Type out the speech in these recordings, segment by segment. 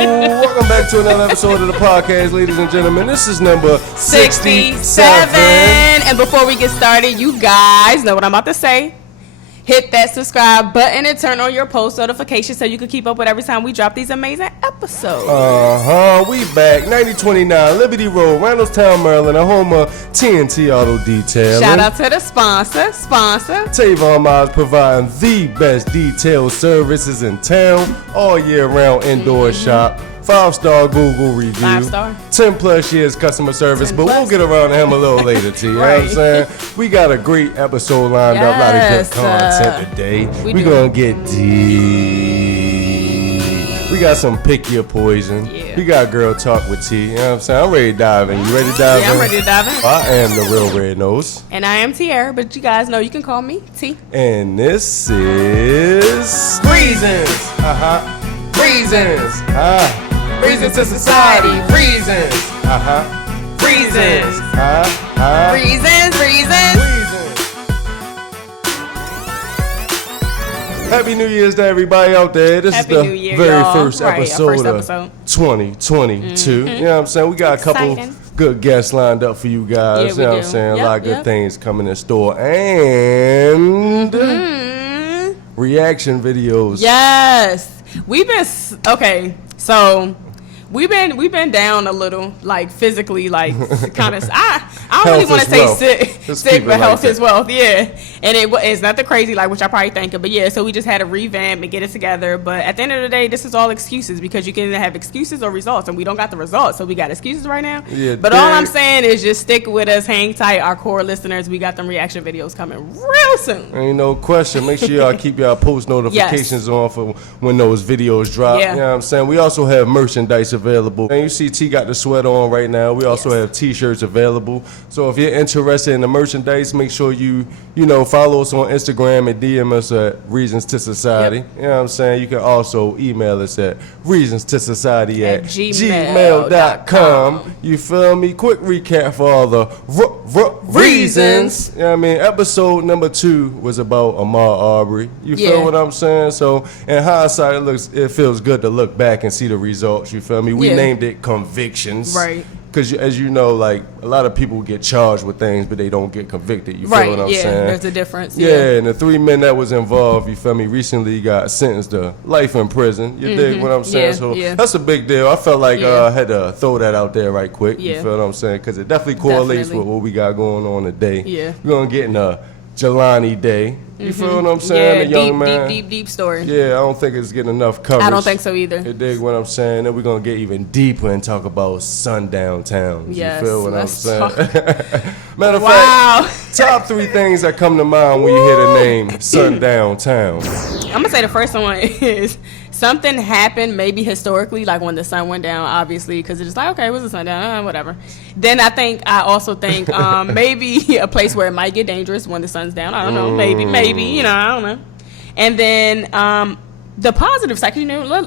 Welcome back to another episode of the podcast, ladies and gentlemen. This is number 67. And before we get started, you guys know what I'm about to say. Hit that subscribe button and turn on your post notifications so you can keep up with every time we drop these amazing episodes. We back. 9029 Liberty Road, Randallstown, Maryland, a home of TNT Auto Detailing. Shout out to the sponsor. Tavon Miles providing the best detail services in town. All year round indoor shop. 5-star Google review. 5-star. 10 plus years customer service, but we'll get around to him a little later, T. You know what I'm saying? We got a great episode lined up, a lot of good content today. We're going to get deep. We got some pick your poison. Yeah. We got girl talk with T. You know what I'm saying? I'm ready to dive in. You ready to dive in? Yeah, I'm ready to dive in. I am the real Red Nose. And I am Tierra, but you guys know you can call me T. And this is Reasons. Reasons. Reasons to Society. Reasons. Reasons. Reasons. Happy New Year's to everybody out there. This Happy is the New Year, very y'all. first episode of 2022. You know what I'm saying? We got a couple good guests lined up for you guys. You know what I'm saying? A lot of good things coming in store. And reaction videos. Yes. We've been down a little, like physically, like kind of. I don't really want to say sick, but health is wealth. Yeah, and it's nothing crazy like which I probably think of, but yeah. So we just had to revamp and get it together. But at the end of the day, this is all excuses because you can either have excuses or results, and we don't got the results, so we got excuses right now. Yeah, but all I'm saying is just stick with us, hang tight, our core listeners. We got them reaction videos coming real soon. Ain't no question. Make sure y'all keep y'all post notifications on for when those videos drop. Yeah. You know what I'm saying? We also have merchandise available. And you see T got the sweater on right now. We also have t-shirts available. So if you're interested in the merchandise, make sure you follow us on Instagram and DM us at Reasons2Society. You know what I'm saying? You can also email us at Reasons2Society at gmail.com. You feel me? Quick recap for all the reasons. You know what I mean? Episode number 2 was about Ahmaud Arbery. You feel what I'm saying? So in hindsight, it feels good to look back and see the results. You feel me? We named it convictions. Right. Because as you know, like a lot of people get charged with things, but they don't get convicted. You feel what I'm saying? There's a difference. Yeah, and the 3 men that was involved, you feel me, recently got sentenced to life in prison. You dig what I'm saying? So that's a big deal. I felt like I had to throw that out there right quick. You feel what I'm saying? Because it definitely correlates with what we got going on today. Yeah. We're going to get in a Jelani day. You feel what I'm saying? Yeah, the young man. Deep story. Yeah, I don't think it's getting enough coverage. I don't think so either. You dig what I'm saying? Then we're going to get even deeper and talk about sundown towns. Yes, you feel what I'm saying? Matter of fact, top 3 things that come to mind when you hear the name sundown town. I'm going to say the first one is something happened maybe historically, like when the sun went down, obviously, because it's just like, okay, it was the sun down, whatever. Then I also think maybe a place where it might get dangerous when the sun's down. I don't know, maybe, I don't know. And then the positive side, I know y'all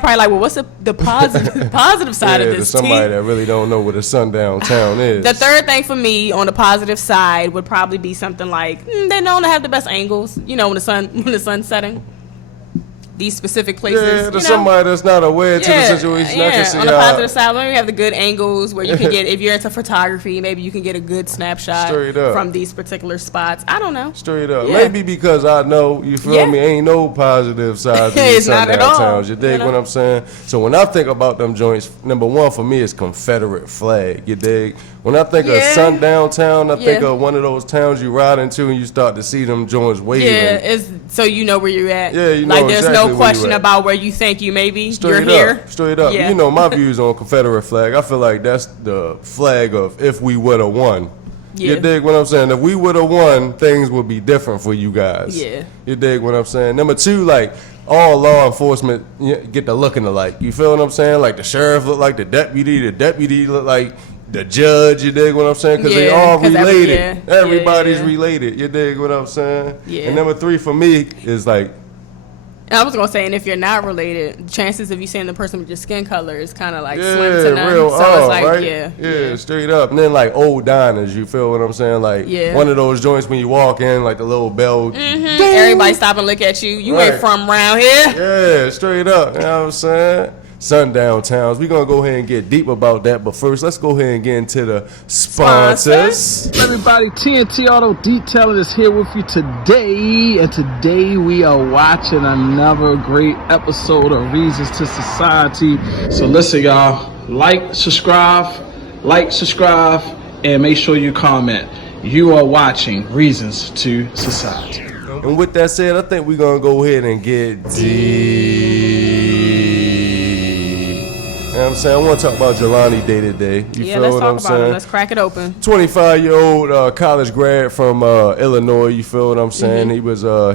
probably like, well, what's the positive side of this? Somebody that really don't know what a sundown town is. The third thing for me on the positive side would probably be something like they're known to have the best angles. When the sun's setting. These specific places. Yeah, to somebody that's not aware to the situation. I can see on the positive side, maybe you have the good angles where you can get, if you're into photography, maybe you can get a good snapshot from these particular spots. I don't know. Straight up. Yeah. Maybe because I know, you feel me, ain't no positive side to these sundown towns. You dig what I'm saying? So when I think about them joints, number 1 for me is Confederate Flag. You dig? When I think of sundown town, I think of one of those towns you ride into and you start to see them joints waving. Yeah, so you know where you're at. Yeah, you know like there's exactly no question about where you think you may be. You're here. Straight up. Yeah. You know my views on Confederate flag. I feel like that's the flag of if we would have won. Yeah. You dig what I'm saying? If we would have won, things would be different for you guys. Yeah. You dig what I'm saying? Number 2, like all law enforcement get to looking alike. You feel what I'm saying? Like the sheriff look like the deputy look like the judge, you dig what I'm saying? Because they all related. Everybody's related. You dig what I'm saying? Yeah. And number 3 for me is like I was gonna say, and if you're not related, chances of you seeing the person with your skin color is kind of like slim to none. Real so it's like, right? Yeah, straight up. And then like old diners, you feel what I'm saying? Like one of those joints when you walk in, like the little bell. Everybody stop and look at you. You ain't from around here. Yeah, straight up. You know what I'm saying? sundown towns. We're going to go ahead and get deep about that. But first, let's go ahead and get into the sponsors. Everybody, TNT Auto Detailing is here with you today. And today we are watching another great episode of Reasons to Society. So listen, y'all. Like, subscribe, and make sure you comment. You are watching Reasons to Society. And with that said, I think we're going to go ahead and get deep. You know what I'm saying? I want to talk about Jelani day to day. You feel let's what talk I'm about saying? him. Let's crack it open. 25-year-old college grad from Illinois. You feel what I'm saying? He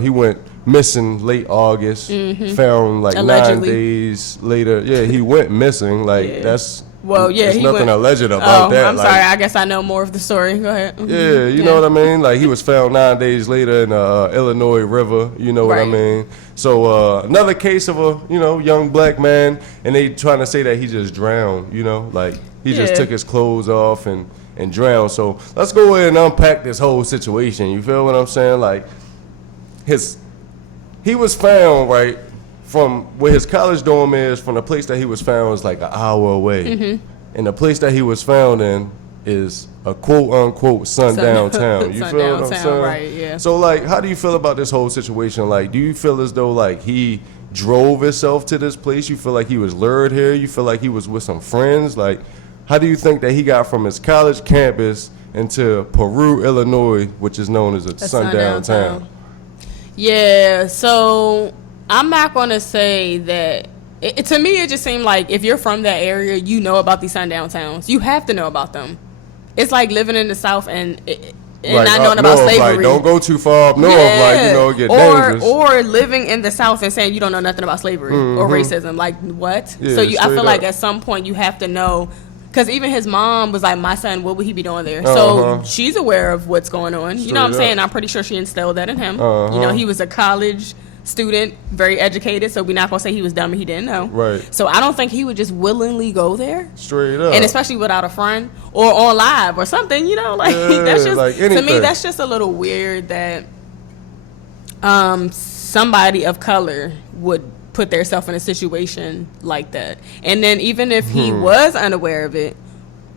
went missing late August. Found like Allegedly. 9 days later. Yeah, he went missing. Like that's. Well, yeah, there's he nothing went, alleged about that. I'm sorry. I guess I know more of the story. Go ahead. Yeah, you know what I mean? Like, he was found 9 days later in the Illinois River. You know what I mean? So, another case of a, young black man, and they trying to say that he just drowned, Like, he just took his clothes off and drowned. So, let's go ahead and unpack this whole situation. You feel what I'm saying? Like, he was found, right? From where his college dorm is, from the place that he was found is like an hour away. And the place that he was found in is a quote-unquote sundown town. You feel what I'm saying? Right, yeah. So, like, how do you feel about this whole situation? Like, do you feel as though, like, he drove himself to this place? You feel like he was lured here? You feel like he was with some friends? Like, how do you think that he got from his college campus into Peru, Illinois, which is known as a sundown town? Yeah, so I'm not going to say that. To me, it just seemed like if you're from that area, you know about these sundown towns. You have to know about them. It's like living in the South and not knowing about slavery. Like, don't go too far up north, it get dangerous. Or living in the South and saying you don't know nothing about slavery or racism. Like, what? Yeah, so I feel like up. at some point you have to know. Because even his mom was like, my son, what would he be doing there? So she's aware of what's going on. You know what I'm saying? I'm pretty sure she instilled that in him. He was a college student, very educated, so we're not going to say he was dumb and he didn't know. Right. So I don't think he would just willingly go there. Straight up. And especially without a friend or on live or something, that's just, like to me, that's just a little weird that somebody of color would put themselves in a situation like that. And then even if he was unaware of it,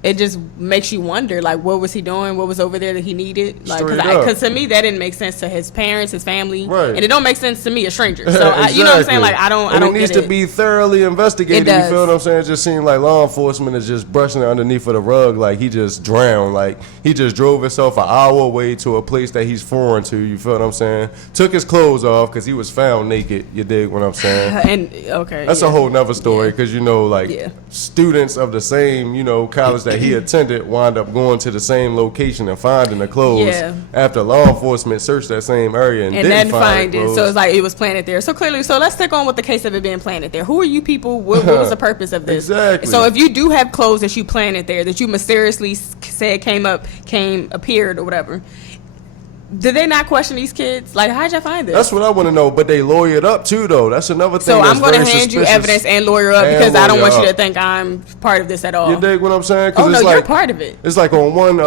it just makes you wonder, like, what was he doing? What was over there that he needed? Like, because to me, that didn't make sense to his parents, his family, right. And it don't make sense to me, a stranger. So exactly. You know what I'm saying? Like, I don't. It needs to be thoroughly investigated. You feel what I'm saying? It just seemed like law enforcement is just brushing it underneath of the rug, like he just drowned, like he just drove himself an hour away to a place that he's foreign to. You feel what I'm saying? Took his clothes off because he was found naked. You dig what I'm saying? And that's a whole nother story because students of the same college that he attended wound up going to the same location and finding the clothes after law enforcement searched that same area and didn't find it. So it's like it was planted there. So clearly, let's stick on with the case of it being planted there. Who are you people? What was the purpose of this? Exactly. So if you do have clothes that you planted there, that you mysteriously said appeared or whatever, did they not question these kids? Like, how'd y'all find this? That's what I want to know. But they lawyered up too, though. That's another thing. So I'm going to hand you evidence and lawyer up because I don't want you to think I'm part of this at all. You dig what I'm saying? Oh no, you're part of it. It's like on one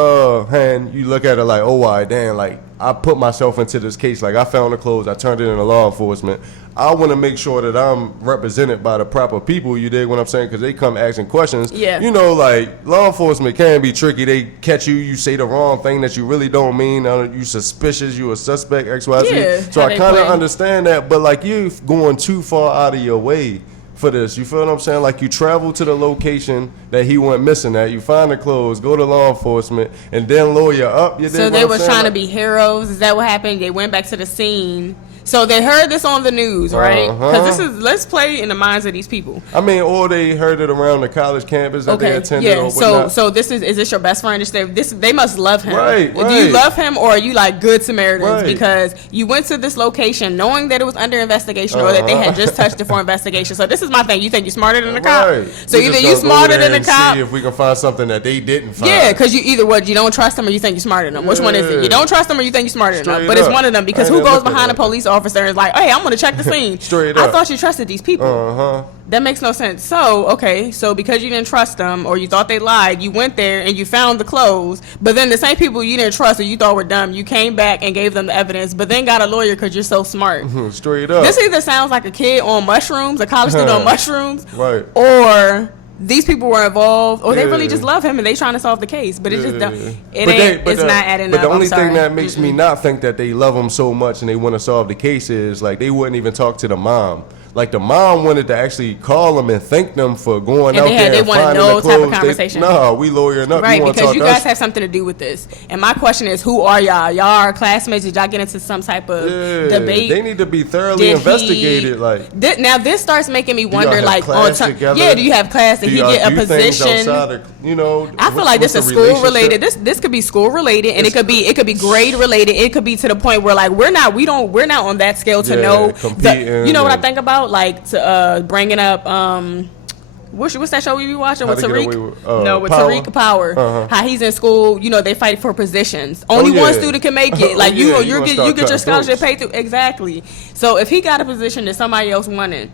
hand, you look at it like, damn, like I put myself into this case. Like I found the clothes, I turned it into law enforcement. I want to make sure that I'm represented by the proper people. You dig what I'm saying? Because they come asking questions. Yeah. Like law enforcement can be tricky. They catch you, you say the wrong thing that you really don't mean. You suspicious, you a suspect, XYZ. Yeah, so I kind of understand that, but like you going too far out of your way for this. You feel what I'm saying? Like you travel to the location that he went missing at. You find the clothes, go to law enforcement, and then lawyer up. So they were trying to be heroes. Is that what happened? They went back to the scene. So they heard this on the news, right? Because let's play in the minds of these people. I mean, or they heard it around the college campus that they attended or whatnot. So is this your best friend? They must love him. Right. Do you love him or are you like good Samaritans? Right. Because you went to this location knowing that it was under investigation or that they had just touched it for investigation. So this is my thing. You think you're smarter than the cop? Right. So either you smarter than the cop. See if we can find something that they didn't find. Yeah, because you don't trust them or you think you're smarter than them. Which one is it? You don't trust them or you think you're smarter than them. But it's one of them because who goes behind the police officer and is like, hey, I'm going to check the scene. Straight up. I thought you trusted these people. That makes no sense. So, okay, so because you didn't trust them or you thought they lied, you went there and you found the clothes, but then the same people you didn't trust or you thought were dumb, you came back and gave them the evidence, but then got a lawyer because you're so smart. Straight up. This either sounds like a kid on mushrooms, a college student on mushrooms, right, or these people were involved, or they really just love him and they trying to solve the case. But it's just it's not adding up. But the only thing that makes me not think that they love him so much and they want to solve the case is like they wouldn't even talk to the mom. Like the mom wanted to actually call them and thank them for going out there and finding the clothes. They wanted no type of conversation. No, we lawyering up. Right, because you guys have something to do with this. And my question is, who are y'all? Y'all are classmates. Did y'all get into some type of debate? They need to be thoroughly investigated. Now this starts making me wonder. Do you have class? Did he get a position? I feel like this is school related. This could be school related, and it could be grade related. It could be to the point where like we're not on that scale to know. You know what I think about? Like to bringing up what's that show we be watching with Tariq? With Tariq Power. How he's in school, they fight for positions. Only one student can make it. Like you get your scholarship paid through. Exactly. So if he got a position that somebody else wanted,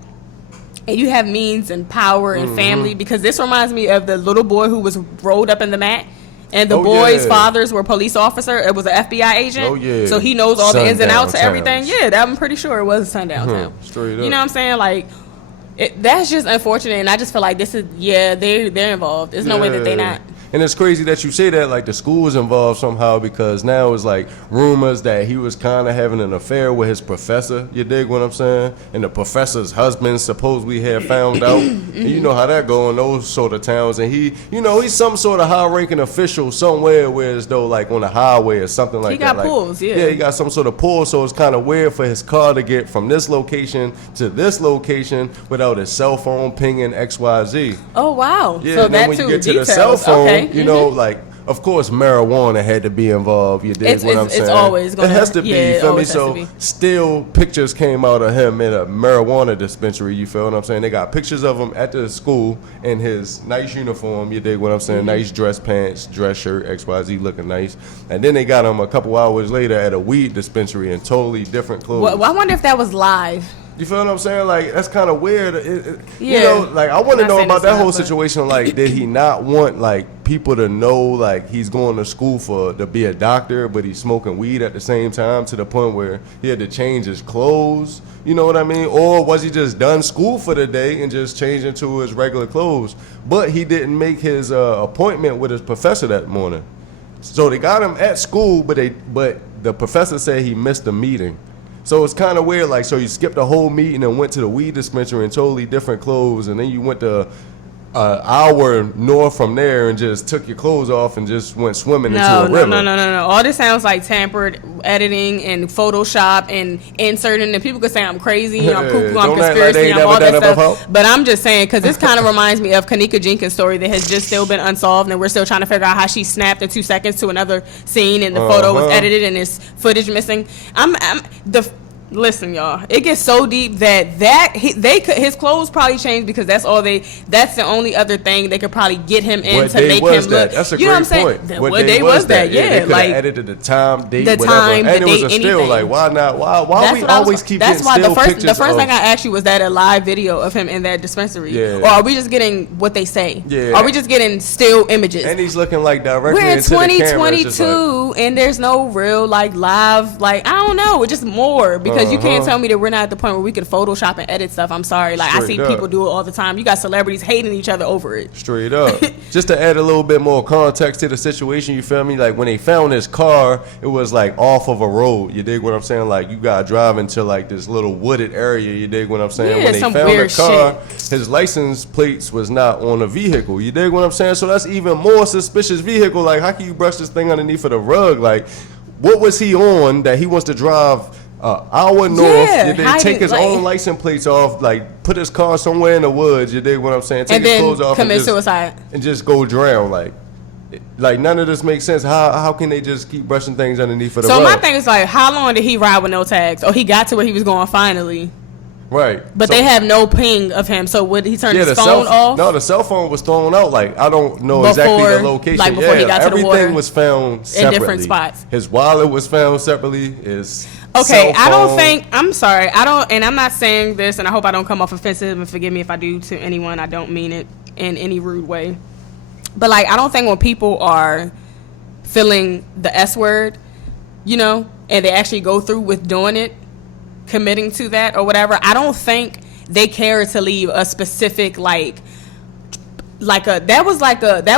and you have means and power and family, because this reminds me of the little boy who was rolled up in the mat. And the boys' fathers were police officer. It was an FBI agent. So he knows all the ins and outs of everything. Yeah, I'm pretty sure it was a sundown town. Straight up. You know what I'm saying? Like, that's just unfortunate. And I just feel like this is, they're involved. There's no way that they're not. And it's crazy that you say that, like the school is involved somehow, because now it's like rumors that he was kind of having an affair with his professor. You dig what I'm saying? And the professor's husband supposedly had found out. And you know how that go in those sort of towns. And he's some sort of high-ranking official somewhere where as though like on the highway or something like that. He got pulls, Yeah, he got some sort of pull, so it's kind of weird for his car to get from this location to this location without his cell phone pinging XYZ. Oh, wow. Yeah, so and then when you get to the cell phone, like, of course, marijuana had to be involved. You dig what I'm saying? It's always going to. It has to be, you feel me? So, still pictures came out of him in a marijuana dispensary, you feel what I'm saying? They got pictures of him at the school in his nice uniform, you dig what I'm saying? Nice dress pants, dress shirt, XYZ, looking nice. And then they got him a couple hours later at a weed dispensary in totally different clothes. Well, I wonder if that was live. You feel what I'm saying? Like, that's kind of weird. Like, I want to know about that whole situation. Like, did he not want, like, people to know, like, he's going to school to be a doctor, but he's smoking weed at the same time to the point where he had to change his clothes? You know what I mean? Or was he just done school for the day and just changed into his regular clothes? But he didn't make his appointment with his professor that morning. So they got him at school, but the professor said he missed the meeting. So it's kind of weird, like, so you skipped a whole meeting and went to the weed dispensary in totally different clothes, and then you went to an hour north from there and just took your clothes off and just went swimming into a river. No. All this sounds like tampered editing and Photoshop and inserting, and people could say I'm crazy, I'm cuckoo, I'm conspiracy, I'm all that stuff. But I'm just saying, because this kind of reminds me of Kanika Jenkins' story that has just still been unsolved, and we're still trying to figure out how she snapped in 2 seconds to another scene, and the photo was edited and there's footage missing. Listen, y'all, it gets so deep that his clothes probably changed because that's the only other thing they could probably get him in to make him look. That's a great point. What day was that? Yeah, like edited the time, date, whatever, and it was a still like, why not? Why we always keep getting still pictures? The first thing I asked you was that a live video of him in that dispensary, or are we just getting what they say? Yeah. Are we just getting still images? And he's looking like directly into the camera. We're in 2022, and there's no real like live, like I don't know, it's just more because. You can't tell me that we're not at the point where we can Photoshop and edit stuff. I'm sorry. Like, I see people do it all the time. You got celebrities hating each other over it. Straight up. Just to add a little bit more context to the situation, you feel me? Like, when they found his car, it was, like, off of a road. You dig what I'm saying? Like, you got to drive into, like, this little wooded area. You dig what I'm saying? Yeah, when they found the car, his license plates was not on the vehicle. You dig what I'm saying? So that's even more suspicious vehicle. Like, how can you brush this thing underneath of the rug? Like, what was he on that he wants to drive hour north, take his own license plates off, like put his car somewhere in the woods, you dig what I'm saying? Take his clothes off commit suicide and just go drown. Like none of this makes sense. How can they just keep brushing things underneath for the rug? So my thing is like, how long did he ride with no tags? Or he got to where he was going finally? Right. But they have no ping of him. So would he turn his phone off? No, the cell phone was thrown out. Like, I don't know exactly the location. Like before he got to the water. Everything was found separately. In different spots. His wallet was found separately. His Okay, I don't think, I'm sorry, and I'm not saying this, and I hope I don't come off offensive, and forgive me if I do to anyone, I don't mean it in any rude way. But, like, I don't think when people are feeling the S word, you know, and they actually go through with doing it, committing to that or whatever, I don't think they care to leave a specific, that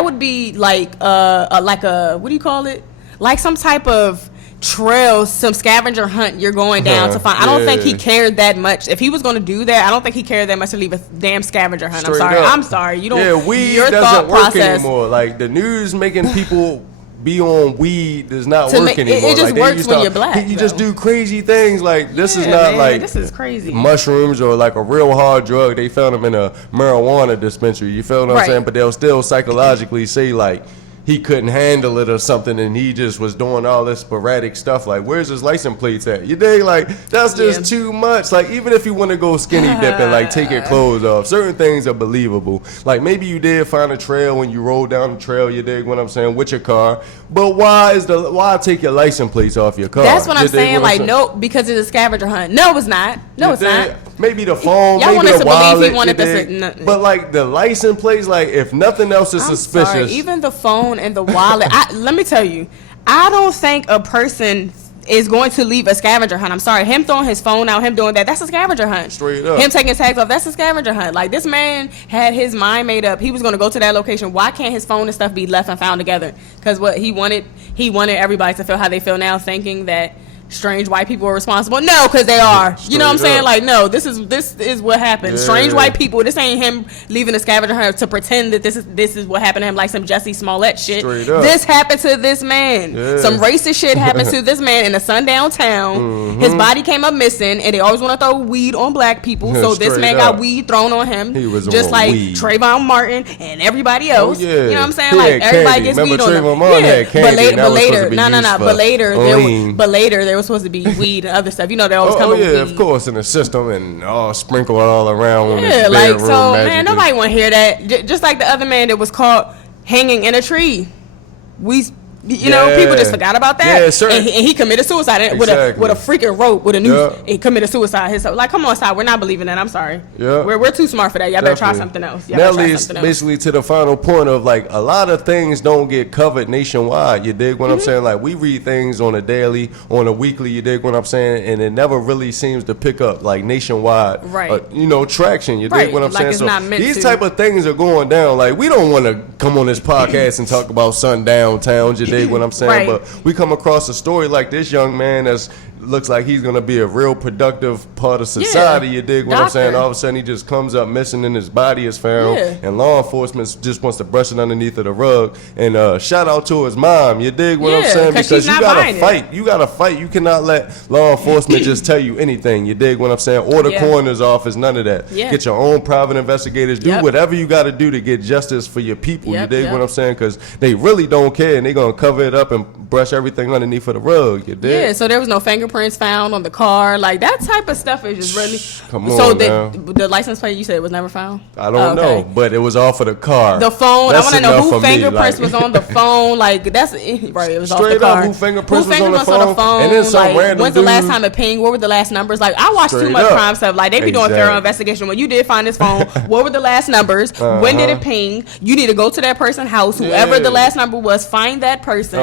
would be like a, what do you call it? Like some type of trail, some scavenger hunt you're going down to find. I don't think he cared that much. If he was going to do that, I don't think he cared that much to leave a damn scavenger hunt. I'm sorry. You don't. Yeah, weed your doesn't work process anymore. Like, the news making people be on weed does not work anymore. It just works when you're black. You just do crazy things. Like, this is not like this is crazy. Mushrooms or like a real hard drug. They found them in a marijuana dispensary. You feel what I'm saying? But they'll still psychologically say like he couldn't handle it or something, and he just was doing all this sporadic stuff. Like, where's his license plates at? You dig? Like, that's just too much. Like, even if you want to go skinny dipping, like, take your clothes off, certain things are believable. Like, maybe you did find a trail when you rolled down the trail, you dig what I'm saying, with your car. But why take your license plates off your car? That's what I'm saying. Like, no, because it's a scavenger hunt. No, it's not. No, it's not. Maybe the phone, y'all maybe the wallet. Believe he wanted to but like the license plates, like if nothing else is suspicious. Sorry, even the phone and the wallet. Let me tell you, I don't think a person is going to leave a scavenger hunt. I'm sorry, him throwing his phone out, him doing that's a scavenger hunt. Straight up. Him taking his tags off, that's a scavenger hunt. Like, this man had his mind made up. He was going to go to that location. Why can't his phone and stuff be left and found together? Because what he wanted everybody to feel how they feel now, thinking that strange white people are responsible. No, because they are. You know what I'm saying? Like, no, this is what happened. Yeah. Strange white people. This ain't him leaving a scavenger hunt to pretend that this is what happened to him, like some Jussie Smollett shit. This happened to this man. Yeah. Some racist shit happened to this man in a sundown town. Mm-hmm. His body came up missing, and they always want to throw weed on black people. So this man got weed thrown on him. He was just like weed. Trayvon Martin and everybody else. Oh, yeah. You know what I'm saying? Like, everybody gets weed on him. But later there was supposed to be weed and other stuff. You know, they always come with weed. Of course, in the system and sprinkle it all around. Yeah, like, so, man, nobody want to hear that. Just like the other man that was caught hanging in a tree. You know, people just forgot about that. Yeah, sure. And he committed suicide with a freaking rope with a noose. He committed suicide himself. Like, come on, stop. We're not believing that. I'm sorry. Yeah. We're too smart for that. Y'all better try something else. That leads basically to the final point of, like, a lot of things don't get covered nationwide. You dig what I'm saying? Like, we read things on a daily, on a weekly, you dig what I'm saying? And it never really seems to pick up, like, nationwide, traction. You dig what I'm saying? It's not meant these type of things are going down. Like, we don't want to come on this podcast and talk about sundown towns, you dig what I'm saying? But we come across a story like this young man that's looks like he's going to be a real productive part of society, you dig what I'm saying? All of a sudden he just comes up missing and his body is found, and law enforcement just wants to brush it underneath of the rug. And shout out to his mom, you dig what I'm saying? Because you got to fight. You got to fight. You cannot let law enforcement just tell you anything, you dig what I'm saying? Or the coroner's office, none of that. Get your own private investigators. Do whatever you got to do to get justice for your people, you dig what I'm saying? Because they really don't care, and they're going to cover it up and brush everything underneath of the rug, you dig? Yeah, so there was no fingerprints found on the car. Like, that type of stuff is just really... Come on, so the license plate, you said, was never found? I don't know, but it was off of the car. The phone, I want to know who fingerprints was on the phone. Like, that's... Right, it was off the car. Who fingerprints was on the phone? And then some random when's the last time it pinged? What were the last numbers? Like, I watch too much crime stuff. Like, they be doing thorough investigation. When you did find this phone, what were the last numbers? When did it ping? You need to go to that person's house. Whoever the last number was, find that person.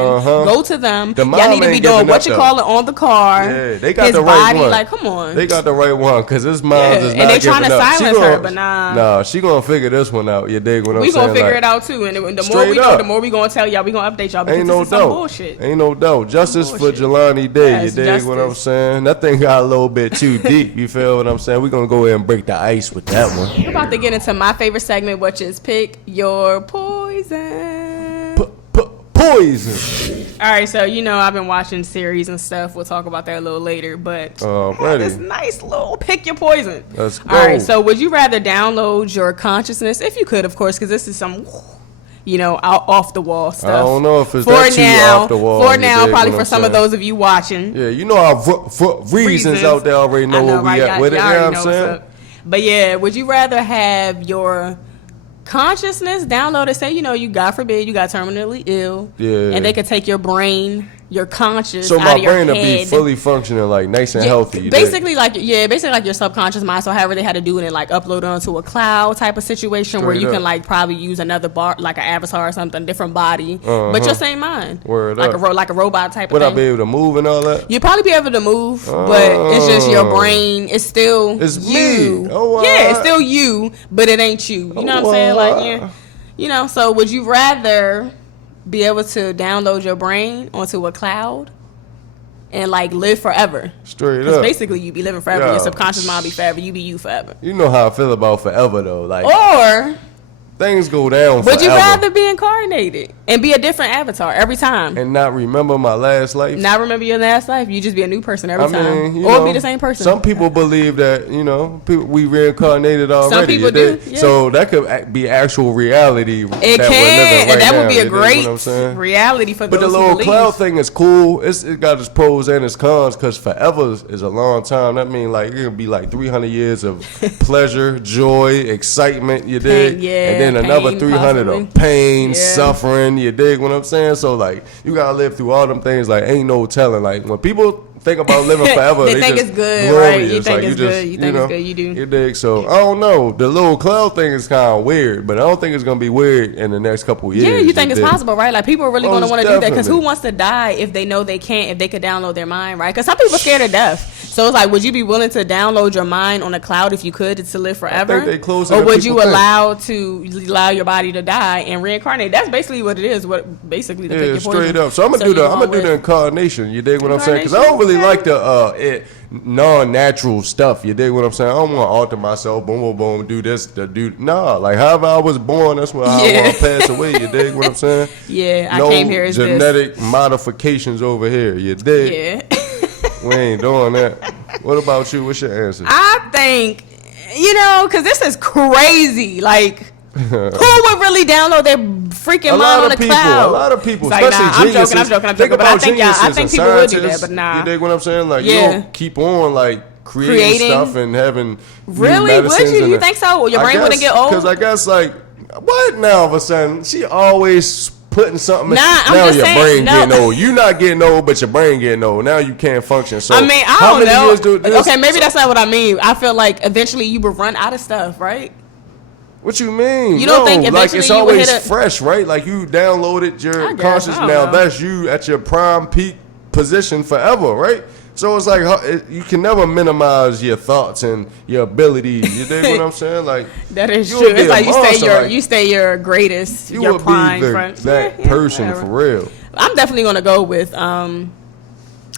Go to them. Y'all need to be doing what you call it on the car. Yeah, they got the right one. Like, come on. They got the right one because his mom is not giving up. And they trying to silence her, but nah. Nah, she gonna figure this one out. You dig what I'm saying? We gonna figure it out too. And the more we know, the more we gonna tell y'all. We gonna update y'all because this is some bullshit. Ain't no doubt. Justice for Jelani Day. You dig what I'm saying? That thing got a little bit too deep. You feel what I'm saying? We gonna go ahead and break the ice with that one. We're about to get into my favorite segment, which is Pick Your Poison. Poison. All right, so you know I've been watching series and stuff. We'll talk about that a little later, but this nice little pick your poison. Let's go. All right, so would you rather download your consciousness, if you could, of course, because this is some off the wall stuff. I don't know if it's that too off the wall. For now, probably for some of those of you watching. Yeah, our reasons out there already know where we at with it. You know what I'm saying? But yeah, would you rather have your consciousness downloaded? Say, you, God forbid, you got terminally ill. Yeah. And they could take your brain, your conscious so out of your head. So my brain will be fully functioning, like nice and healthy. Basically like your subconscious mind. So however they had to do it and like upload it onto a cloud type of situation where you can like probably use another like an avatar or something, different body, but your same mind. Word like up. Like a robot type of Would thing. I be able to move and all that? You'd probably be able to move, but it's just your brain. It's still you. Me. Oh, yeah, it's still you, but it ain't you. You know what I'm saying? Like so would you rather be able to download your brain onto a cloud and like live forever? Straight up. Because basically you be living forever. Your subconscious mind be forever. You be you forever. You know how I feel about forever though. Like, or things go down forever. Would you rather be incarnated and be a different avatar every time? And not remember my last life? Not remember your last life? You just be a new person every time. Or be the same person. Some people believe that, we reincarnated already. Some people do. Yeah. So that could be actual reality. It can. We're living and that now, would be a great reality for those who believe. But the little cloud thing is cool. It got its pros and its cons because forever is a long time. That means like it could be like 300 years of pleasure, joy, excitement, you dig? And then another 300 of pain, suffering, you dig what I'm saying? So like you gotta live through all them things. Like ain't no telling. Like when people think about living forever, they think it's good, right? You think it's good. You think it's good. You do. You dig? So I don't know. The little cloud thing is kind of weird, but I don't think it's gonna be weird in the next couple years. Yeah, you think it's possible, right? Like people are really gonna want to do that because who wants to die if they know they can't? If they could download their mind, right? Because some people are scared of death. So it's like, would you be willing to download your mind on a cloud if you could to live forever? I think they close it. Or would you allow your body to die and reincarnate? That's basically what it is. What basically to take your poison. Straight up. So I'm gonna do the incarnation. You dig what I'm saying? Because I don't really like the non-natural stuff. You dig what I'm saying? I don't want to alter myself. Boom, boom, boom. Do this. Nah. Like however I was born, that's how I want to pass away. You dig what I'm saying? Yeah. I came here as genetic modifications over here. You dig? Yeah. We ain't doing that. What about you? What's your answer? I think, because this is crazy. Like, who would really download their freaking mind on the cloud? A lot of people, like, especially geniuses. I'm joking. But I think people would do that, but nah. You dig what I'm saying? Like, you don't keep on, like, creating stuff and having really? Would you? You think so? Your brain wouldn't get old? Because I guess, like, what now all of a sudden? She always putting something now your brain getting old. You not getting old, but your brain getting old. Now you can't function. So I mean, I don't know. Okay, maybe that's not what I mean. I feel like eventually you would run out of stuff, right? What you mean? You don't think eventually like it's always fresh, right? Like you downloaded your conscious now. That's you at your prime peak position forever, right? So it's like you can never minimize your thoughts and your abilities. You dig what I'm saying? Like that is true. It's like you stay your greatest, you your prime front. That person for real. I'm definitely gonna go with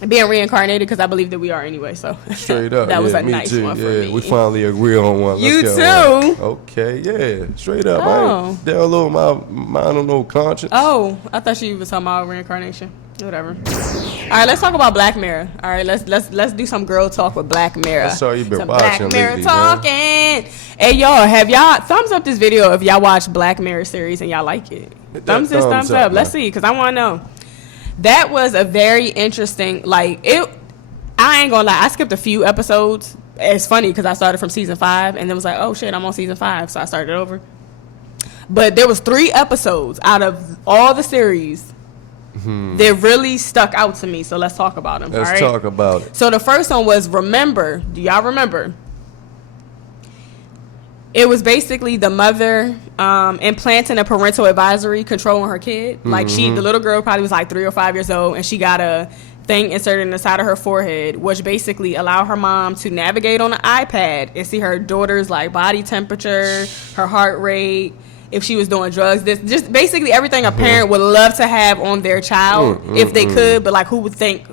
being reincarnated because I believe that we are anyway. So straight up, that was a me nice too. one for me. We finally agree on one. You too. Okay, yeah, straight up. I ain't download my I don't know conscience. Oh, I thought you was talking about reincarnation. Whatever. All right, let's talk about Black Mirror. All right, let's do some girl talk with Black Mirror. I saw you been some watching Black Mirror lately, talking. Man. Hey y'all, have y'all thumbs up this video if y'all watch Black Mirror series and y'all like it? Thumbs up. Let's see, because I want to know. That was a very interesting. Like it. I ain't gonna lie. I skipped a few episodes. It's funny because I started from season 5 and then was like, oh shit, I'm on season 5, so I started over. But there was 3 episodes out of all the series. They really stuck out to me, so let's talk about them. Let's talk about it. So the first one was Remember. Do y'all remember? It was basically the mother implanting a parental advisory controlling her kid. Like the little girl probably was like 3 or 5 years old, and she got a thing inserted in the side of her forehead, which basically allowed her mom to navigate on an iPad and see her daughter's like body temperature, her heart rate, if she was doing drugs, this just basically everything a parent would love to have on their child if they could, but like who would think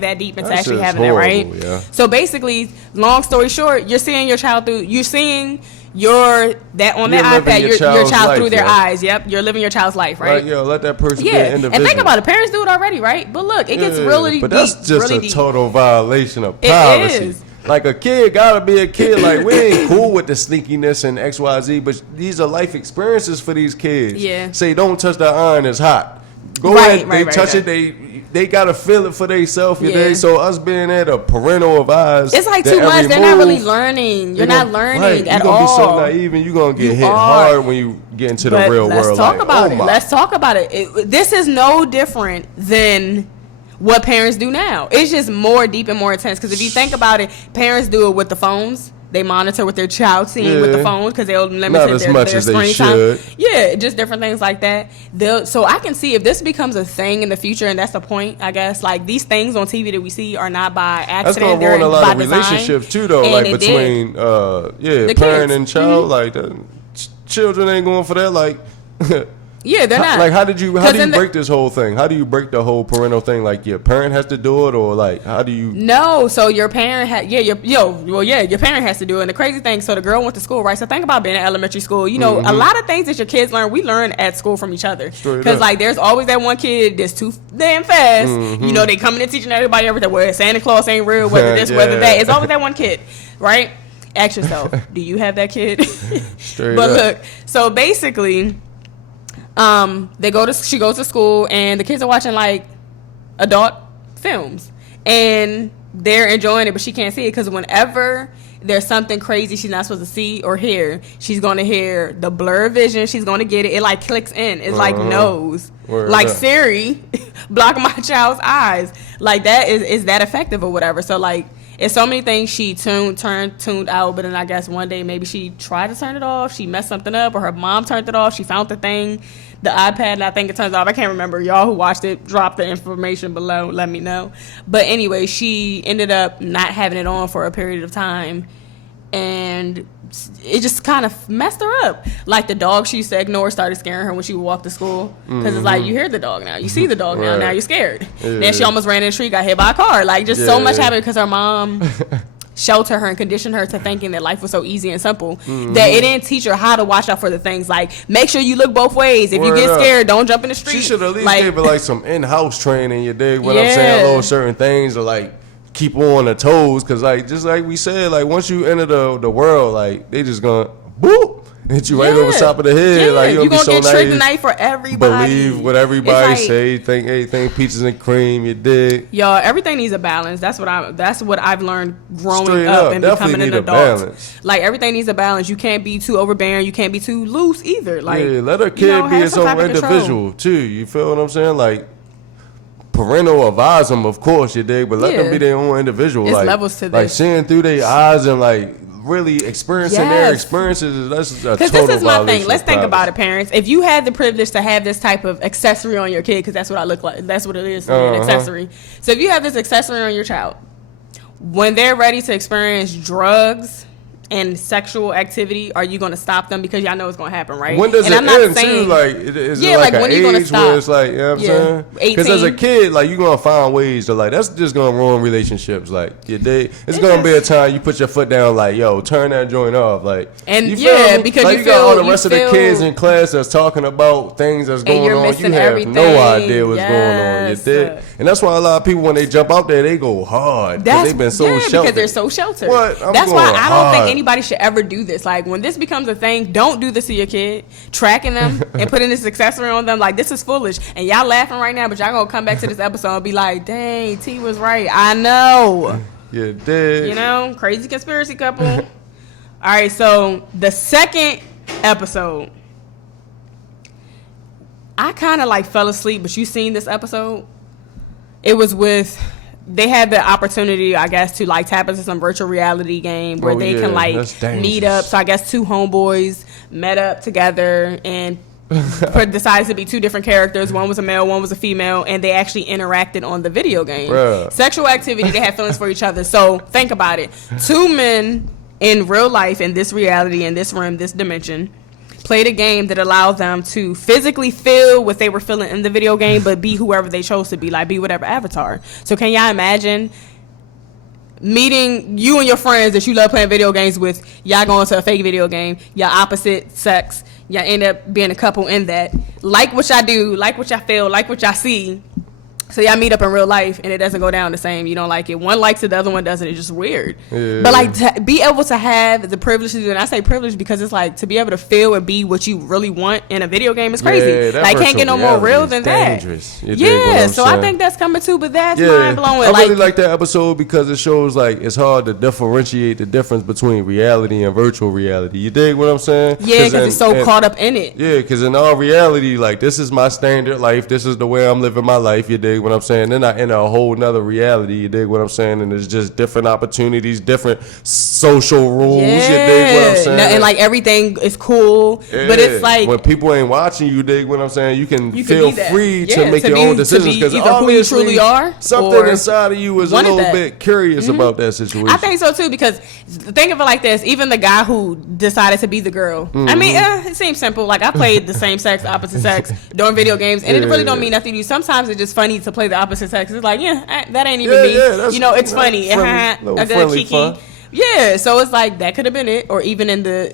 that deep into actually having that, right? Yeah. So basically, long story short, you're seeing your child through your iPad, your child through their eyes. Yep, you're living your child's life, right? Like, let that person be an individual. And think about it, parents do it already, right? But look, it gets really deep. But that's just really a total violation of privacy. It is. Like, a kid gotta be a kid. Like, we ain't cool with the sneakiness and XYZ, but these are life experiences for these kids. Yeah. Say, don't touch the iron, it's hot. Go ahead, they touch it, they gotta feel it for themselves. So us being there, the parental advice, it's like too much. They're not really learning. You're not learning at all. You're gonna be so naive, and you're gonna get hit hard when you get into the real world. Let's talk about it. Let's talk about it. This is no different than what parents do now. It's just more deep and more intense. Because if you think about it, parents do it with the phones. They monitor what their child's seeing with the phones because they'll limit their screen time. Yeah, just different things like that. So I can see if this becomes a thing in the future, and that's the point, I guess. Like, these things on TV that we see are not by accident. That's gonna ruin a lot of relationships too, though. Like between the parent and child. Like, the children ain't going for that. Like. Yeah, they're not. Like, how do you break this whole thing? How do you break the whole parental thing? Like, your parent has to do it, or like, how do you? No, so your parent your parent has to do it. And the crazy thing, so the girl went to school, right? So think about being in elementary school. You know, a lot of things that your kids learn, we learn at school from each other. Because like, there's always that one kid that's too damn fast. You know, they coming and teaching everybody everything. Whether Santa Claus ain't real, whether this, whether that. It's always that one kid, right? Ask yourself, do you have that kid? But look, so basically. She goes to school, and the kids are watching like adult films, and they're enjoying it, but she can't see it because whenever there's something crazy she's not supposed to see or hear, she's going to hear the blur vision. She's going to get it. It like clicks in. It's like knows. Like Siri, block my child's eyes. Like, that is that effective or whatever. So like, it's so many things she tuned out, but then I guess one day maybe she tried to turn it off. She messed something up, or her mom turned it off. She found the thing, the iPad, and I think it turns off. I can't remember. Y'all who watched it, drop the information below. Let me know. But anyway, she ended up not having it on for a period of time, and it just kind of messed her up. Like, the dog she used to ignore started scaring her when she would walk to school. Because it's like, you hear the dog now. You see the dog now. Now you're scared. Then she almost ran in the street, got hit by a car. Like, just so much happened because her mom sheltered her and conditioned her to thinking that life was so easy and simple that it didn't teach her how to watch out for the things. Like, make sure you look both ways. If you get scared, don't jump in the street. She should at least give her like some in-house training, you dig what I'm saying? Little certain things, or like keep on the toes, because like, just like we said, like, once you enter the world, like, they just gonna boop hit you right over the top of the head. Like, you're gonna get tricked tonight for everybody. Believe what everybody say. Think anything peaches and cream. You dig? Y'all, everything needs a balance. That's what I've learned growing up and becoming an adult. Like, everything needs a balance. You can't be too overbearing. You can't be too loose either. Like, let a kid be its own individual too. You feel what I'm saying? Like, parental advise them, of course, you dig, but let them be their own individual. It's like, levels to this. Like, seeing through their eyes and like really experiencing their experiences. That's a total violation. Because this is my thing. Let's think about it, parents. If you had the privilege to have this type of accessory on your kid, because that's what I look like. That's what it is, an accessory. So if you have this accessory on your child, when they're ready to experience drugs and sexual activity, are you going to stop them? Because y'all know it's going to happen, right? When does it end too? Like, is it like an age where it's like, you know what I'm saying? Because as a kid, like, you're going to find ways to, like, that's just going to ruin relationships. Like, it's going to be a time you put your foot down, like, yo, turn that joint off. Like, and you feel because like, you got all the rest of the kids in class that's talking about things that's going on. You have no idea what's going on. You dig? And that's why a lot of people, when they jump out there, they go hard. Because they've been so sheltered. Because they're so sheltered. What? That's why I don't think anybody should ever do this. Like, when this becomes a thing, don't do this to your kid. Tracking them and putting this accessory on them, like, this is foolish. And y'all laughing right now, but y'all gonna come back to this episode and be like, dang, T was right. I know. You did. You know, crazy conspiracy couple. All right, so the second episode, I kind of like fell asleep, but you seen this episode? It was with, they had the opportunity, I guess, to like tap into some virtual reality game where they can like meet up. So I guess two homeboys met up together and decided to be two different characters. One was a male, one was a female, and they actually interacted on the video game. Bruh. Sexual activity, they had feelings for each other. So think about it. Two men in real life, in this reality, in this room, this dimension, played a game that allowed them to physically feel what they were feeling in the video game, but be whoever they chose to be, like be whatever avatar. So can y'all imagine meeting you and your friends that you love playing video games with, y'all going to a fake video game, y'all opposite sex, y'all end up being a couple in that, like what y'all do, like what y'all feel, like what y'all see, So y'all meet up in real life and it doesn't go down the same. You don't like it. One likes it, the other one doesn't. It's just weird. Yeah. But like to be able to have the privilege to do, and I say privilege because it's like to be able to feel and be what you really want in a video game is crazy. Yeah, like can't get no more real than dangerous. That. Yeah, so I think that's coming too, but that's mind blowing. I really like that episode because it shows like it's hard to differentiate the difference between reality and virtual reality. You dig what I'm saying? Yeah, because it's so caught up in it. Yeah, because in all reality, like this is my standard life. This is the way I'm living my life. You dig what I'm saying? Then I enter a whole nother reality. You dig what I'm saying? And there's just different opportunities, different social rules. Yeah. You dig what I'm saying? And like everything is cool, but it's like when people ain't watching you, dig what I'm saying? You can feel free to make your own decisions because who you truly are. Something inside of you is a little bit curious about that situation. I think so too because think of it like this: even the guy who decided to be the girl. I mean, it seems simple. Like I played the same sex, opposite sex during video games, and it really don't mean nothing to you. Sometimes it's just funny to play the opposite sex. It's like, that ain't even me. You know, it's funny. A good kiki. Fun. Yeah, so it's like that could have been it, or even in the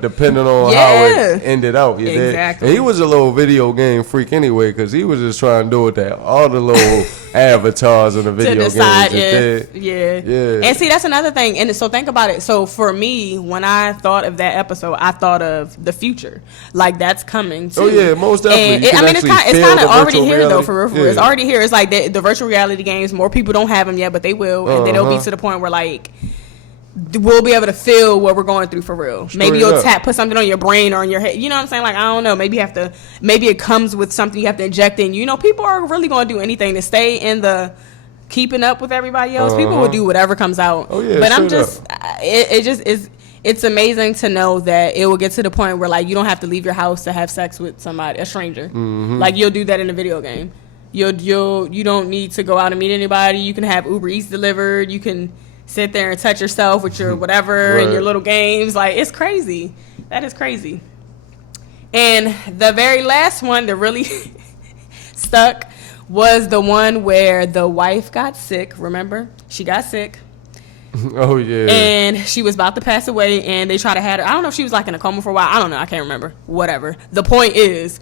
depending on how it ended out. Exactly. And he was a little video game freak anyway, because he was just trying to do it that all the little avatars in the video games. Yeah. And see, that's another thing. And so think about it. So for me, when I thought of that episode, I thought of the future. Like that's coming too. Oh yeah, most definitely. And it's kind of already here though. For real, it's already here. It's like the virtual reality games. More people don't have them yet, but they will, and then it'll be to the point where like we'll be able to feel what we're going through for real. Maybe you'll put something on your brain or on your head. You know what I'm saying? Like I don't know. Maybe it comes with something you have to inject in. You know, people are really going to do anything to stay in the keeping up with everybody else. People will do whatever comes out. Oh yeah. But I'm just it just is. It's amazing to know that it will get to the point where like you don't have to leave your house to have sex with somebody, a stranger. Like you'll do that in a video game. You don't need to go out and meet anybody. You can have Uber Eats delivered. You can sit there and touch yourself with your whatever and your little games. Like it's crazy. That is crazy. And the very last one that really stuck was the one where the wife got sick. Remember, she got sick. Oh yeah. And she was about to pass away, and they tried to have her. I don't know if she was like in a coma for a while. I don't know. I can't remember. Whatever. The point is,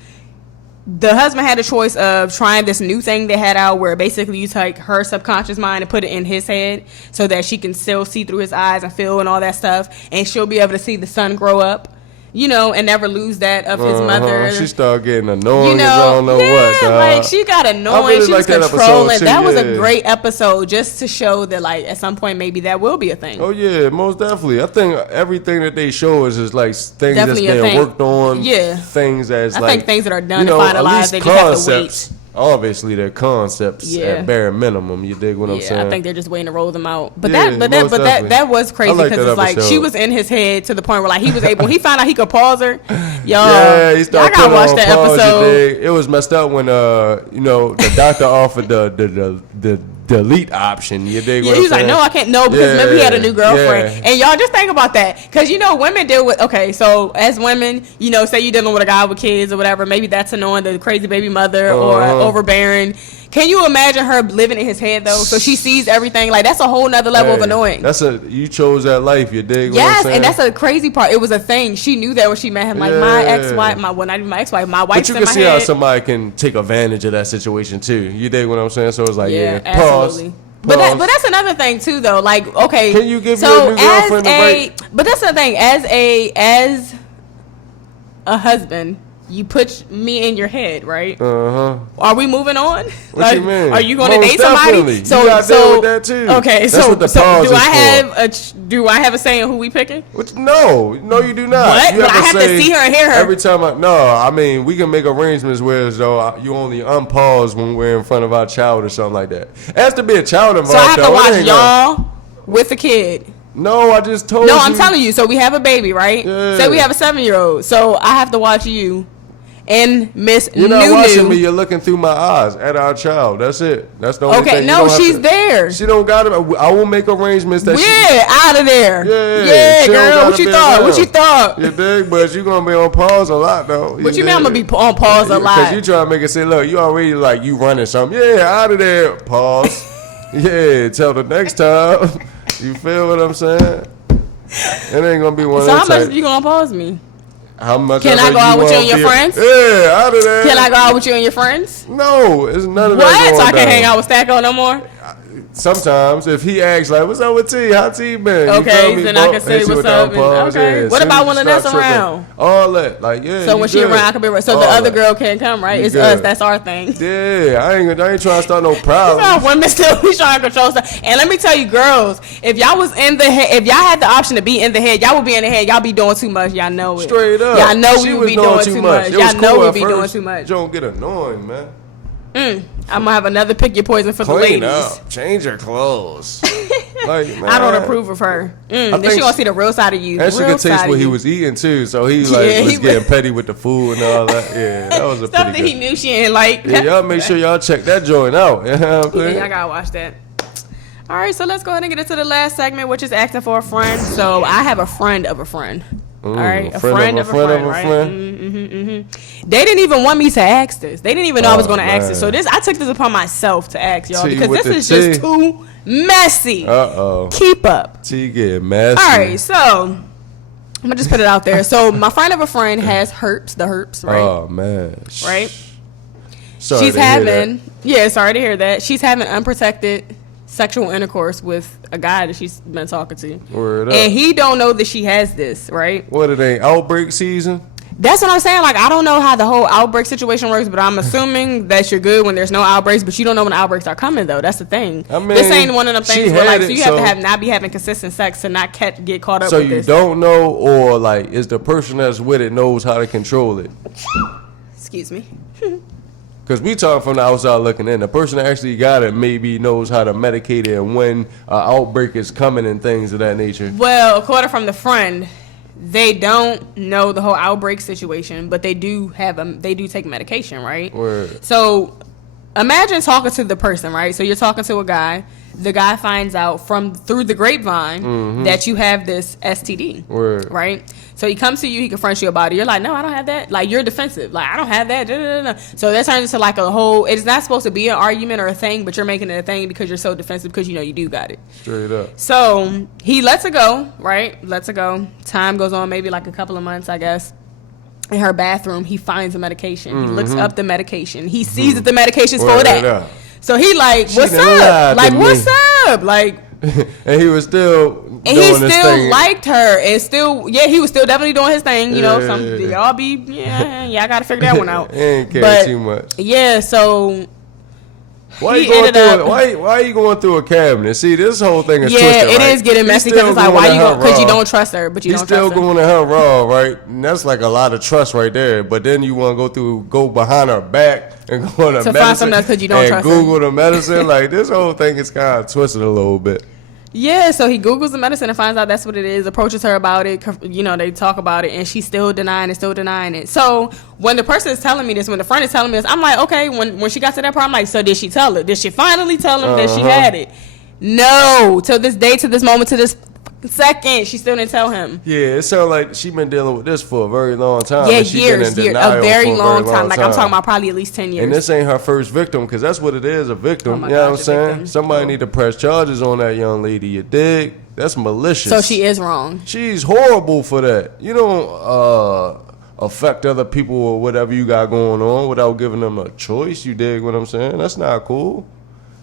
the husband had a choice of trying this new thing they had out where basically you take her subconscious mind and put it in his head so that she can still see through his eyes and feel and all that stuff, and she'll be able to see the son grow up, you know, and never lose that of his mother. She started getting annoying, you know, I don't know what. Like she got annoying. Really she was controlling. That was a great episode just to show that like at some point maybe that will be a thing. Oh yeah, most definitely. I think everything that they show us is like things that's being worked on. Yeah. Things that's I think things that are done and finalized. They just have to wait. Obviously, they're concepts at bare minimum. You dig what I'm saying? I think they're just waiting to roll them out. But that was crazy because it's like she was in his head to the point where like he was able. When he found out he could pause her. Y'all, he started. I gotta watch that episode. It was messed up when the doctor offered the delete option. You dig what I'm saying? He was like, no, I can't. No, because maybe he had a new girlfriend. And y'all just think about that, because you know women deal with. Okay, so as women, you know, say you're dealing with a guy with kids or whatever. Maybe that's annoying, the crazy baby mother or overbearing. Can you imagine her living in his head though? So she sees everything. Like that's a whole nother level of annoying. You chose that life. You dig? Yes, what I'm saying? And that's a crazy part. It was a thing. She knew that when she met him. Like my ex-wife, not even my ex-wife, my wife's in my head. But you can see how somebody can take advantage of that situation too. You dig what I'm saying? So it's like absolutely. Pause. But that's another thing too, though. Like, okay, can you give your new girlfriend a break? But that's the thing. As a husband, you put me in your head, right? Are we moving on? What you mean? Are you going to date somebody? So you gotta deal with that too. Okay, that's what the pause is for. Do I have a say in who we picking? No, you do not. What? But I have to see her and hear her every time. I mean, we can make arrangements where though you only unpause when we're in front of our child or something like that. It has to be a child involved. So I have to watch y'all with a kid. No, I just told you. No, I'm telling you. So we have a baby, right? Yeah. Say we have a 7-year-old. So I have to watch you and Miss You're not watching me. You're looking through my eyes at our child. That's it. That's the only thing. Okay, no, she's there. She don't got it. I will make arrangements that out of there. Yeah, girl. What you thought? What you thought? You dig? But you gonna be on pause a lot though. What you mean I'm gonna be on pause a lot? Because you trying to make it say, look, you already like you running something. Yeah, out of there. Pause. Till the next time. You feel what I'm saying? It ain't gonna be one. So how much you gonna pause me? How much? Can I go out with you and your friends? Yeah, out of that. Can I go out with you and your friends? No, it's none of that. What? So I can't hang out with Stacko no more? Sometimes, if he asks, like, what's up with T? How T been? Okay, then I can say what's up. Okay. What about when that's around? All that. Like, yeah. So when she around, I can be around. So the other girl can't come, right? It's us. That's our thing. Yeah, I ain't trying to start no problems. Women still be trying to control stuff. And let me tell you, girls, if y'all was in the head, if y'all had the option to be in the head, y'all would be in the head. Y'all be doing too much. Y'all know it. Straight up. Y'all know we would be doing too much. Y'all know we be doing too much. Don't get annoying, man. I'm gonna have another pick your poison for the ladies. Clean up, change your clothes. Like, man, I don't approve of her. Then she gonna see the real side of you. And she could taste what he was eating too, so he was getting petty with the food and all that. Yeah, that was a stuff pretty that good. He knew she ain't like. Yeah, y'all make sure y'all check that joint out. You know what I'm saying? Yeah, y'all gotta watch that. All right, so let's go ahead and get into the last segment, which is asking for a friend. So I have a friend of a friend. All right, a friend of a friend, right? They didn't even want me to ask this. They didn't even know I was going to ask this. So I took this upon myself to ask y'all because this is just too messy. Keep up. T get messy. All right, so I'm gonna just put it out there. So my friend of a friend has the herpes, right? Oh man, right. Sorry She's having sorry to hear that. She's having unprotected sexual intercourse with a guy that she's been talking to. Word up. And he don't know that she has this, right? What, it ain't outbreak season? That's what I'm saying. Like, I don't know how the whole outbreak situation works, but I'm assuming that you're good when there's no outbreaks, but you don't know when the outbreaks are coming, though. That's the thing. I mean, this ain't one of them things where, like, so you have to not be having consistent sex to not get caught up with this. So you don't know, or, like, is the person that's with it knows how to control it? Excuse me. Because we talk from the outside looking in. The person that actually got it maybe knows how to medicate it and when an outbreak is coming and things of that nature. Well, according from the friend, they don't know the whole outbreak situation, but they do take medication, right? Word. So imagine talking to the person, right? So you're talking to a guy. The guy finds out through the grapevine that you have this STD, Word. right? So he comes to you, he confronts you about it. You're like, no, I don't have that. Like, you're defensive. Like, I don't have that. So that turns into like a whole, it's not supposed to be an argument or a thing, but you're making it a thing because you're so defensive because you know you do got it. Straight up. So he lets it go, right? Lets it go. Time goes on, maybe like a couple of months, I guess. In her bathroom, he finds a medication. He looks up the medication. He sees that the medication's for that. So he like, what's up? Like, what's up? Like, and he was still and he still liked her, and still, he was still definitely doing his thing. You know, y'all be, I gotta figure that one out. Ain't care too much. Yeah, so why are you going through a cabinet? See, this whole thing is twisted, it is getting messy because it's like, why you going? Because you don't trust her, but you don't trust her. He's still going to her raw, right? And that's like a lot of trust right there. But then you want to go behind her back and go to medicine find something else because you don't trust her. And Google the medicine. Like, this whole thing is kind of twisted a little bit. Yeah, so he Googles the medicine and finds out that's what it is, approaches her about it, you know, they talk about it, and she's still denying it. So when the person is telling me this, when the friend is telling me this, I'm like, okay, when she got to that part, I'm like, so did she tell her? Did she finally tell him that she had it? No. To this day, to this moment, to this second, she still didn't tell him. Yeah, it sounds like she been dealing with this for a very long time. Yeah, years, a very long time. Like, I'm talking about probably at least 10 years. And this ain't her first victim, because that's what it is, a victim. You know what I'm saying? Somebody need to press charges on that young lady, you dig? That's malicious. So she is wrong. She's horrible for that. You don't affect other people or whatever you got going on without giving them a choice, you dig what I'm saying? That's not cool.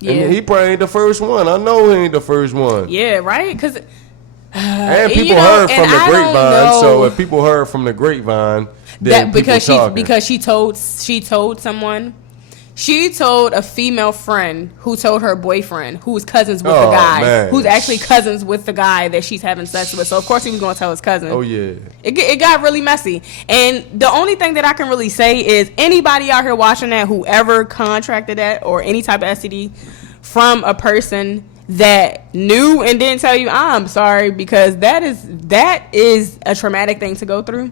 Yeah. And he probably ain't the first one. I know he ain't the first one. Yeah, right? Because... and people heard from the grapevine. So if people heard from the grapevine, then because she told someone, she told a female friend who told her boyfriend, who's cousins with the guy, who's actually cousins with the guy that she's having sex with. So of course he was going to tell his cousin. Oh yeah, it got really messy. And the only thing that I can really say is anybody out here watching that, whoever contracted that or any type of STD from a person that knew and didn't tell you, I'm sorry, because that is a traumatic thing to go through.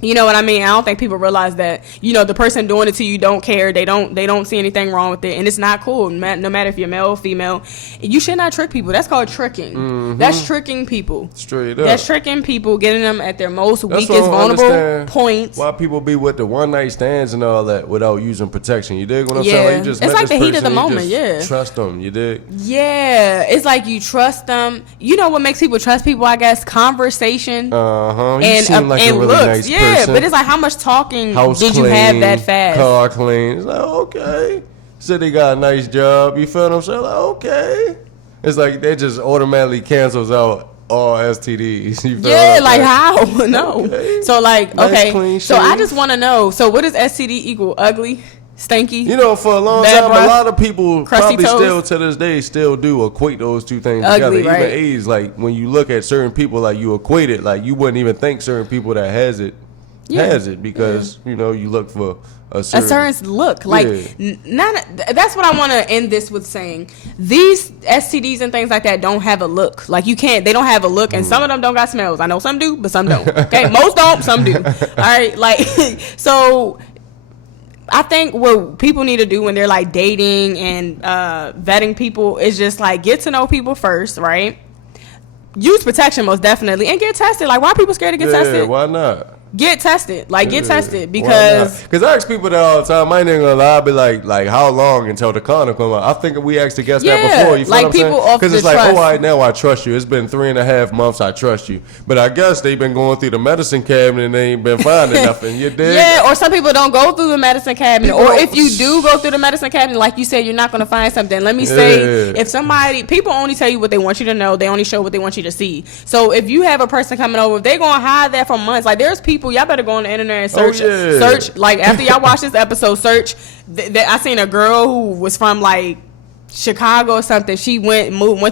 You know what I mean? I don't think people realize that, you know, the person doing it to you don't care. They don't see anything wrong with it. And it's not cool. No matter if you're male or female. You should not trick people. That's called tricking. Mm-hmm. That's tricking people. Straight up. That's tricking people, getting them at their most weakest, vulnerable points. Why people be with the one night stands and all that without using protection. You dig what I'm saying? Like, you just it's like the heat of the moment, trust them, you dig? Yeah. It's like you trust them. You know what makes people trust people, I guess? Conversation. You seem like a really nice person. person. but it's like, how much talking House did clean, you have that fast? Car clean. It's like, okay. Said they got a nice job. You feel what I'm saying? Like, okay. It's like they just automatically cancels out all STDs. You feel Yeah, like how? No. Okay. So like, Nice, okay. clean So I shave. just want to know. So what does STD equal? Ugly, stinky. You know, for a long Bad time, breath, a lot of people crusty probably toes. still to this day still do equate those two things Ugly, together. right? Even AIDS, like when you look at certain people, like you equate it, like you wouldn't even think certain people that has it because you know you look for a certain look. Like that's what I want to end this with saying. These STDs and things like that don't have a look. Like they don't have a look, and some of them don't got smells. I know some do, but some don't. Okay, most don't, some do. All right, like so. I think what people need to do when they're like dating and vetting people is just like get to know people first, right? Use protection most definitely, and get tested. Like, why are people scared to get tested? Why not? Get tested. Like, get tested because I ask people that all the time. I ain't gonna lie. I'll be like, how long until the condom come out? I think we asked the guest that before. You feel like what I'm people saying? Because it's like, all right, now I trust you. It's been 3.5 months. I trust you. But I guess they've been going through the medicine cabinet and they ain't been finding nothing. You dig? Yeah, or some people don't go through the medicine cabinet. Or if you do go through the medicine cabinet, like you said, you're not gonna find something. Let me say, if people only tell you what they want you to know, they only show what they want you to see. So if you have a person coming over, if they gonna hide that for months, like there's people, y'all better go on the internet and search like after y'all watch this episode, search I seen a girl who was from like Chicago or something. She moved away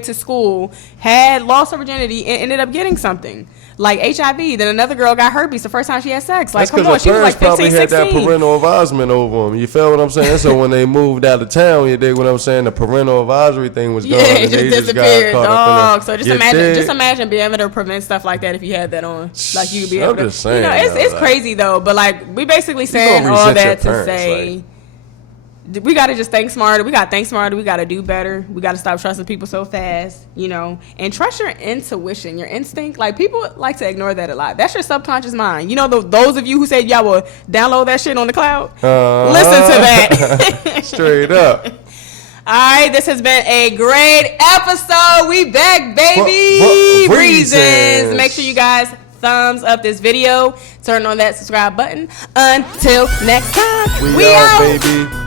to school, had lost her virginity and ended up getting something like HIV. Then another girl got herpes the first time she had sex. Like, come on, she was like 15, probably 16. had that parental advisement over them. You feel what I'm saying? So when they moved out of town, you dig what I'm saying? The parental advisory thing was gone. It and they just disappeared, got dog. So just imagine being able to prevent stuff like that if you had that on. Like you could be able to. Just saying, it's crazy though. But like we basically saying all that to say. We gotta just think smarter. We gotta think smarter. We gotta do better. We gotta stop trusting people so fast, and trust your intuition, your instinct. Like people like to ignore that a lot. That's your subconscious mind. Those of you who said y'all will download that shit on the cloud, listen to that. Straight up. All right, this has been a great episode. We back, baby. Reasons. Make sure you guys thumbs up this video. Turn on that subscribe button. Until next time, we out, baby.